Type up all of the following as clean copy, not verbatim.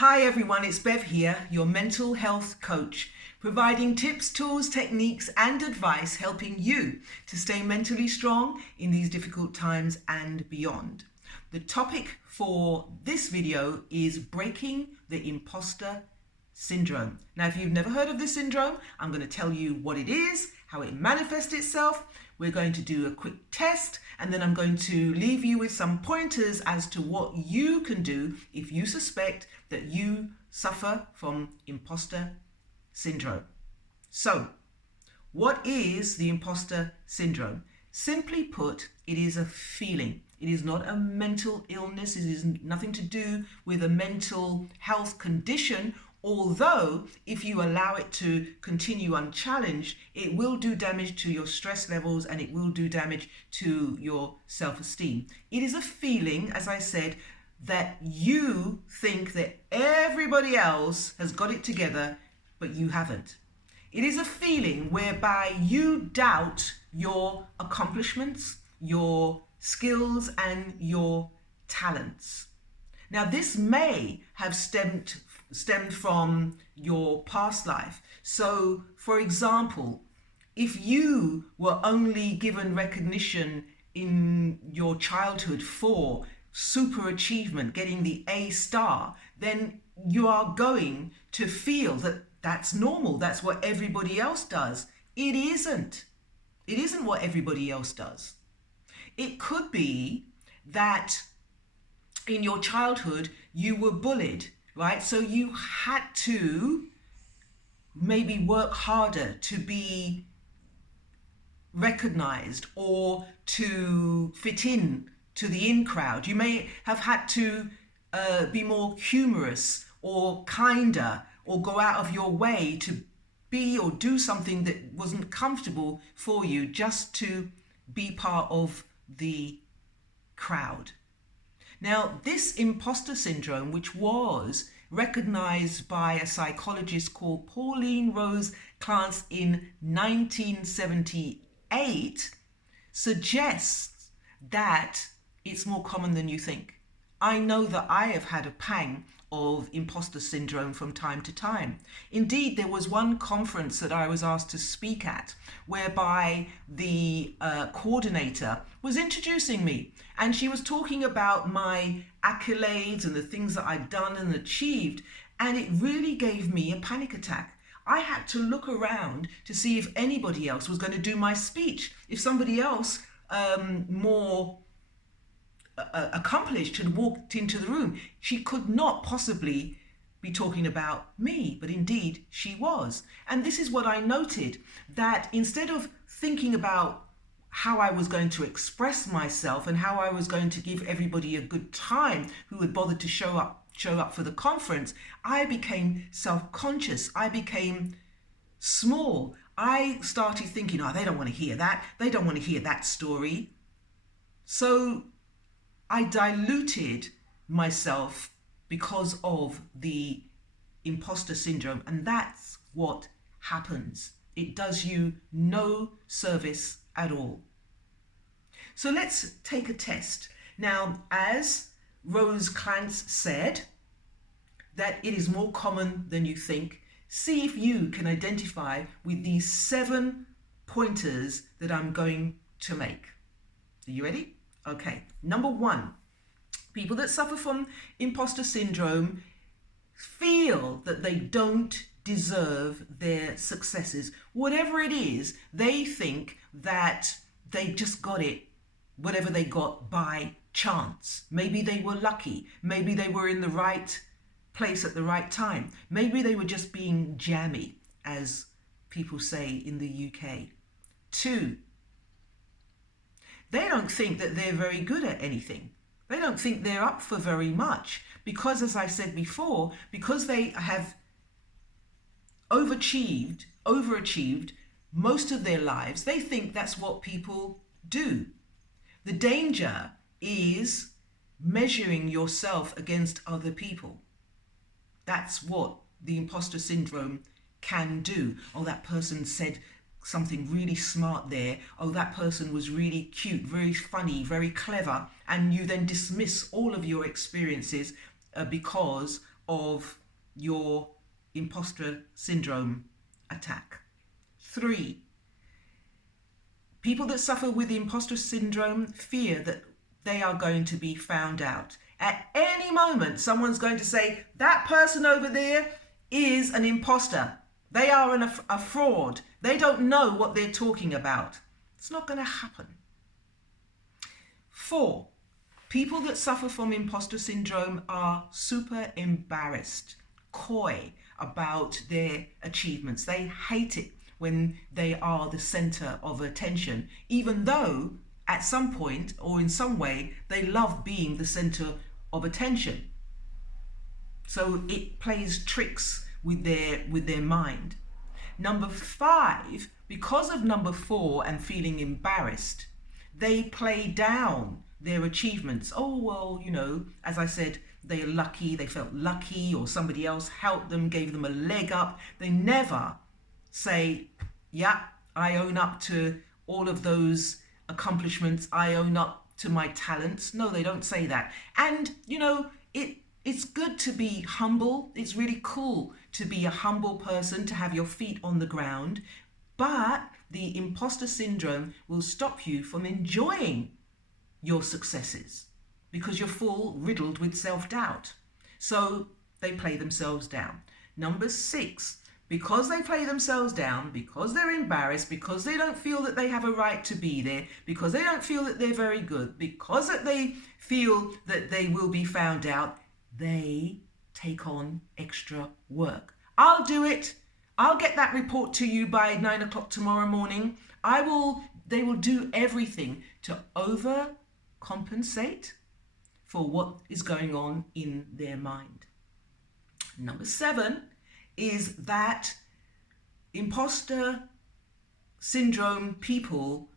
Hi everyone, it's Bev here, your mental health coach, providing tips, tools, techniques and advice helping you to stay mentally strong in these difficult times and beyond. The topic for this video is breaking the imposter syndrome. Now, if you've never heard of this syndrome, I'm going to tell you what it is, how it manifests itself. We're going to do a quick test, and then I'm going to leave you with some pointers as to what you can do if you suspect that you suffer from imposter syndrome. So, what is the imposter syndrome? Simply put, it is a feeling. It is not a mental illness. It is nothing to do with a mental health condition. Although, if you allow it to continue unchallenged, it will do damage to your stress levels and it will do damage to your self-esteem. It is a feeling, as I said, that you think that everybody else has got it together, but you haven't. It is a feeling whereby you doubt your accomplishments, your skills, and your talents. Now, this may have stemmed from your past life. So, for example, if you were only given recognition in your childhood for super achievement, getting the A star, then you are going to feel that that's normal. That's what everybody else does. It isn't. It isn't what everybody else does. It could be that in your childhood you were bullied, right? So you had to maybe work harder to be recognized or to fit in to the in crowd. You may have had to be more humorous or kinder or go out of your way to be or do something that wasn't comfortable for you just to be part of the crowd. Now, this imposter syndrome, which was recognized by a psychologist called Pauline Rose Clance in 1978, suggests that it's more common than you think. I know that I have had a pang of imposter syndrome from time to time. Indeed, there was one conference that I was asked to speak at whereby the coordinator was introducing me, and she was talking about my accolades and the things that I'd done and achieved, and it really gave me a panic attack. I had to look around to see if anybody else was going to do my speech. If somebody else more accomplished had walked into the room, she could not possibly be talking about me, but indeed she was. And this is what I noted, that instead of thinking about how I was going to express myself and how I was going to give everybody a good time who had bothered to show up for the conference, I became self-conscious. I became small. I started thinking, oh, they don't want to hear that. They don't want to hear that story. So I diluted myself because of the imposter syndrome, and that's what happens. It does you no service at all. So let's take a test. Now, as Rose Clance said, that it is more common than you think. See if you can identify with these 7 pointers that I'm going to make. Are you ready? Okay. Number 1, people that suffer from imposter syndrome feel that they don't deserve their successes. Whatever it is, they think that they just got it, whatever they got, by chance. Maybe they were lucky. Maybe they were in the right place at the right time. Maybe they were just being jammy, as people say in the UK. 2, they don't think that they're very good at anything. They don't think they're up for very much because, as I said before, because they have overachieved most of their lives, they think that's what people do. The danger is measuring yourself against other people. That's what the imposter syndrome can do. Oh, that person said something really smart there. Oh, that person was really cute, very funny, very clever. And you then dismiss all of your experiences because of your imposter syndrome attack. 3, people that suffer with the imposter syndrome fear that they are going to be found out. At any moment, someone's going to say, that person over there is an imposter. They are a fraud. They don't know what they're talking about. It's not going to happen. 4, people that suffer from imposter syndrome are super embarrassed, coy about their achievements. They hate it when they are the center of attention, even though at some point or in some way they love being the center of attention. So it plays tricks with their mind. Number 5, because of number 4 and feeling embarrassed, they play down their achievements. Oh, well, you know, as I said, they are lucky, they felt lucky, or somebody else helped them, gave them a leg up. They never say, yeah, I own up to all of those accomplishments, I own up to my talents. No, they don't say that. And, you know, it's good to be humble. It's really cool to be a humble person, to have your feet on the ground. But the imposter syndrome will stop you from enjoying your successes because you're full riddled with self-doubt. So they play themselves down. Number 6, because they play themselves down, because they're embarrassed, because they don't feel that they have a right to be there, because they don't feel that they're very good, because that they feel that they will be found out, they take on extra work. I'll do it. I'll get that report to you by 9 o'clock tomorrow morning. They will do everything to overcompensate for what is going on in their mind. Number 7 is that imposter syndrome people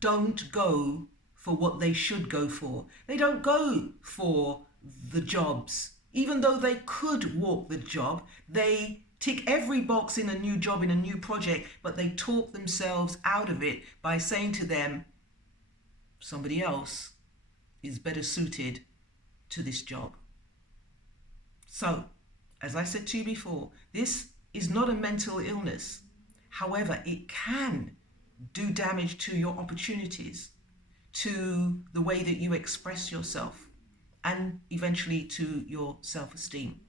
don't go for what they should go for. They don't go for the jobs. Even though they could walk the job, they tick every box in a new job, in a new project, but they talk themselves out of it by saying to them, somebody else is better suited to this job. So, as I said to you before, this is not a mental illness. However, it can do damage to your opportunities, to the way that you express yourself, and eventually to your self-esteem.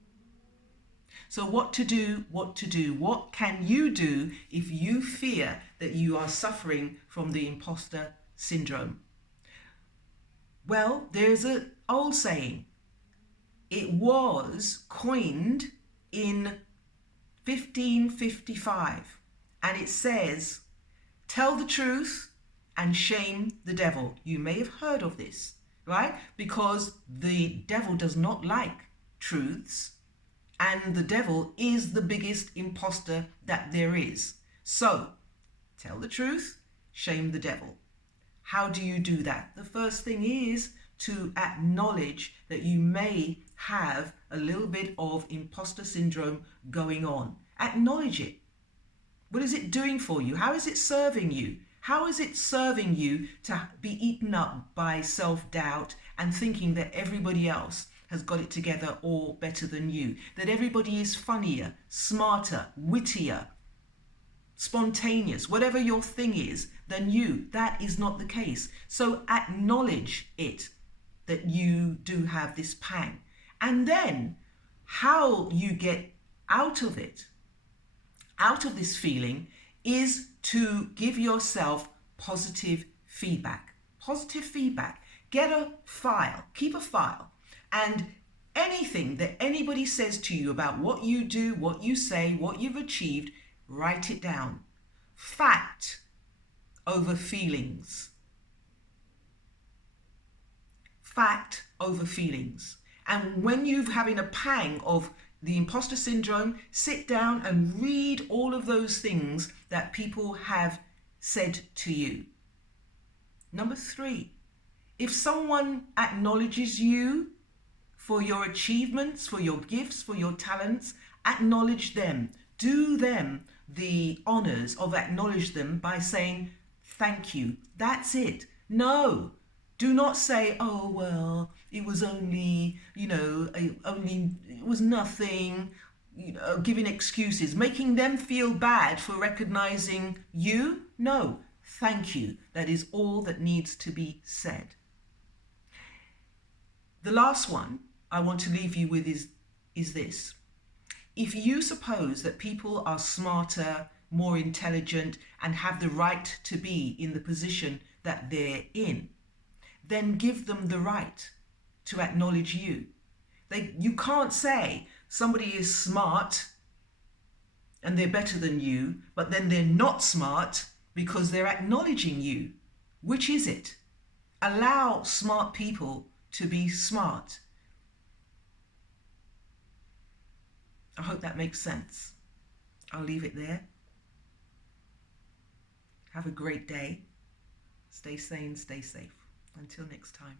So what to do? What can you do if you fear that you are suffering from the imposter syndrome? Well, there's an old saying. It was coined in 1555, and it says, tell the truth and shame the devil. You may have heard of this, right? Because the devil does not like truths, and the devil is the biggest imposter that there is. So, tell the truth, shame the devil. How do you do that? The first thing is to acknowledge that you may have a little bit of imposter syndrome going on. Acknowledge it. What is it doing for you? How is it serving you? How is it serving you to be eaten up by self-doubt and thinking that everybody else has got it together or better than you? That everybody is funnier, smarter, wittier, spontaneous, whatever your thing is, than you. That is not the case. So acknowledge it, that you do have this pang. And then how you get out of it, out of this feeling, is to give yourself positive feedback. Positive feedback. Get a file, keep a file, and anything that anybody says to you about what you do, what you say, what you've achieved, write it down. Fact over feelings. Fact over feelings. And when you're having a pang of the imposter syndrome, sit down and read all of those things that people have said to you. Number 3, if someone acknowledges you for your achievements, for your gifts, for your talents, acknowledge them. Do them the honors of acknowledge them by saying, thank you. That's it. No, do not say, oh, well, it was only, was nothing, giving excuses, making them feel bad for recognizing you. No, thank you. That is all that needs to be said. The last one I want to leave you with is this. If you suppose that people are smarter, more intelligent, and have the right to be in the position that they're in, then give them the right to acknowledge you. You can't say somebody is smart and they're better than you, but then they're not smart because they're acknowledging you. Which is it? Allow smart people to be smart. I hope that makes sense. I'll leave it there. Have a great day. Stay sane, stay safe. Until next time.